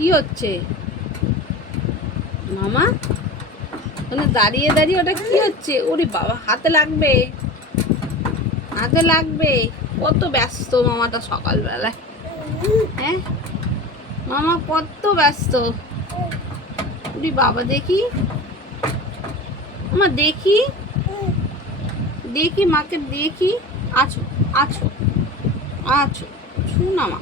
কি হচ্ছে মামা? ওখানে দাঁড়িয়ে দাঁড়িয়ে ওটা কি হচ্ছে? ওরে বাবা, হাতে লাগবে, হাতে লাগবে। কত ব্যস্ত মামাটা সকালবেলায়। হ্যাঁ মামা কত ব্যস্ত। ওরে বাবা, দেখি মা, দেখি দেখি মাকে দেখি। আছো আছো আছো, শোনা মা।